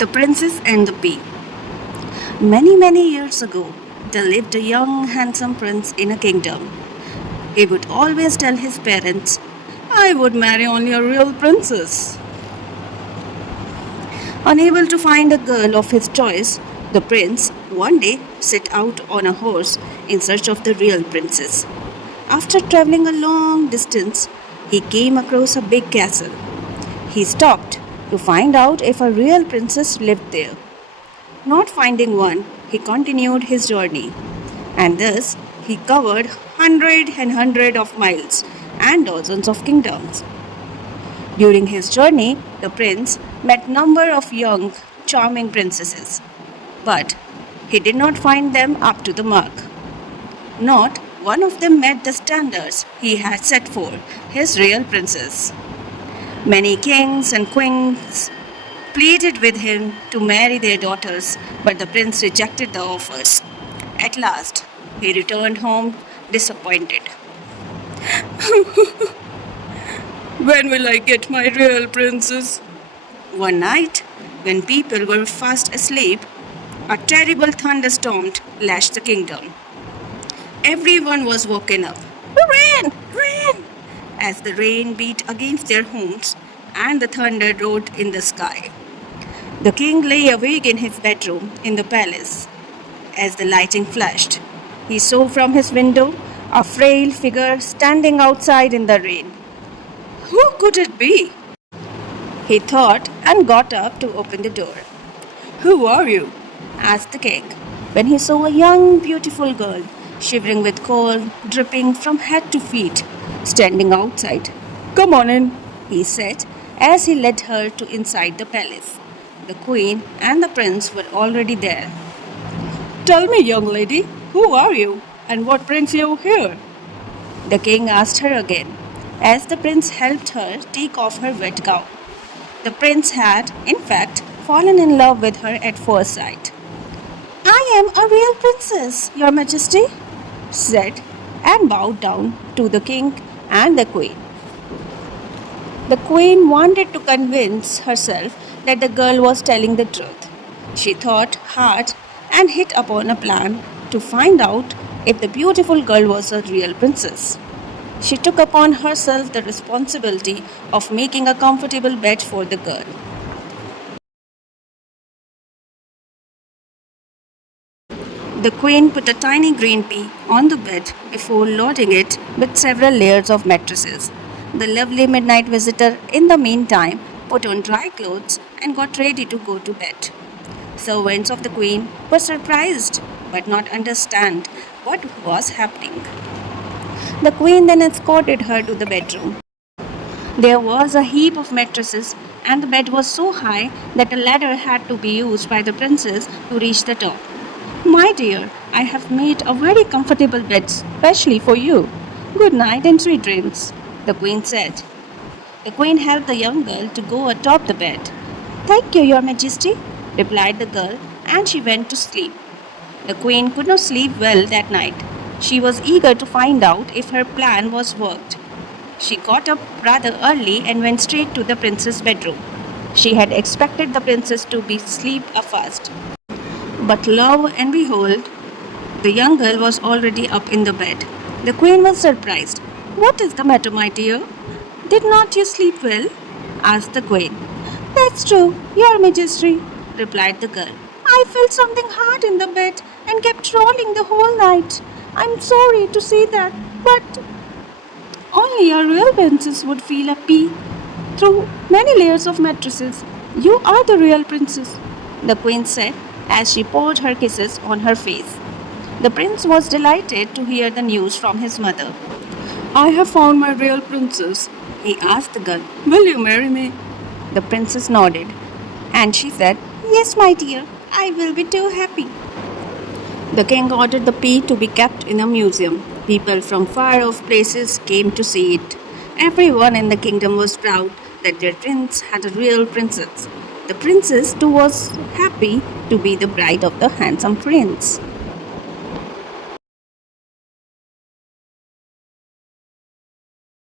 The Princess and the Pea. Many, many years ago, there lived a young, handsome prince in a kingdom. He would always tell his parents, I would marry only a real princess. Unable to find a girl of his choice, the prince one day set out on a horse in search of the real princess. After traveling a long distance, he came across a big castle. He stopped to find out if a real princess lived there. Not finding one, he continued his journey, and thus he covered hundred of miles and dozens of kingdoms. During his journey, the prince met number of young, charming princesses, but he did not find them up to the mark. Not one of them met the standards he had set for his real princess. Many kings and queens pleaded with him to marry their daughters, but the prince rejected the offers. At last, he returned home disappointed. When will I get my real princess? One night, when people were fast asleep, a terrible thunderstorm lashed the kingdom. Everyone was woken up. Rain! Rain! As the rain beat against their homes and the thunder roared in the sky. The king lay awake in his bedroom in the palace. As the lighting flashed, he saw from his window a frail figure standing outside in the rain. Who could it be? He thought and got up to open the door. Who are you? Asked the king, when he saw a young, beautiful girl, shivering with cold, dripping from head to feet, standing outside. Come on in, he said, as he led her to inside the palace. The queen and the prince were already there. Tell me, young lady, who are you and what brings you here? The king asked her again, as the prince helped her take off her wet gown. The prince had, in fact, fallen in love with her at first sight. I am a real princess, your majesty, said, and bowed down to the king and the queen. The queen wanted to convince herself that the girl was telling the truth. She thought hard and hit upon a plan to find out if the beautiful girl was a real princess. She took upon herself the responsibility of making a comfortable bed for the girl. The queen put a tiny green pea on the bed before loading it with several layers of mattresses. The lovely midnight visitor, in the meantime, put on dry clothes and got ready to go to bed. Servants of the queen were surprised but not understand what was happening. The queen then escorted her to the bedroom. There was a heap of mattresses, and the bed was so high that a ladder had to be used by the princess to reach the top. My dear, I have made a very comfortable bed specially for you. Good night and sweet dreams, the queen said. The queen helped the young girl to go atop the bed. Thank you, your majesty, replied the girl, and she went to sleep. The queen could not sleep well that night. She was eager to find out if her plan was worked. She got up rather early and went straight to the prince's bedroom. She had expected the princess to be asleep fast. But lo and behold, the young girl was already up in the bed. The queen was surprised. What is the matter, my dear? Did not you sleep well? Asked the queen. That's true, your majesty, replied the girl. I felt something hard in the bed and kept rolling the whole night. I'm sorry to say that, but only a real princess would feel a pea through many layers of mattresses. You are the real princess, the queen said as she poured her kisses on her face. The prince was delighted to hear the news from his mother. I have found my real princess, he asked the girl. Will you marry me? The princess nodded, and she said, Yes, my dear, I will be too happy. The king ordered the pea to be kept in a museum. People from far off places came to see it. Everyone in the kingdom was proud that their prince had a real princess. The princess too was happy to be the bride of the handsome prince.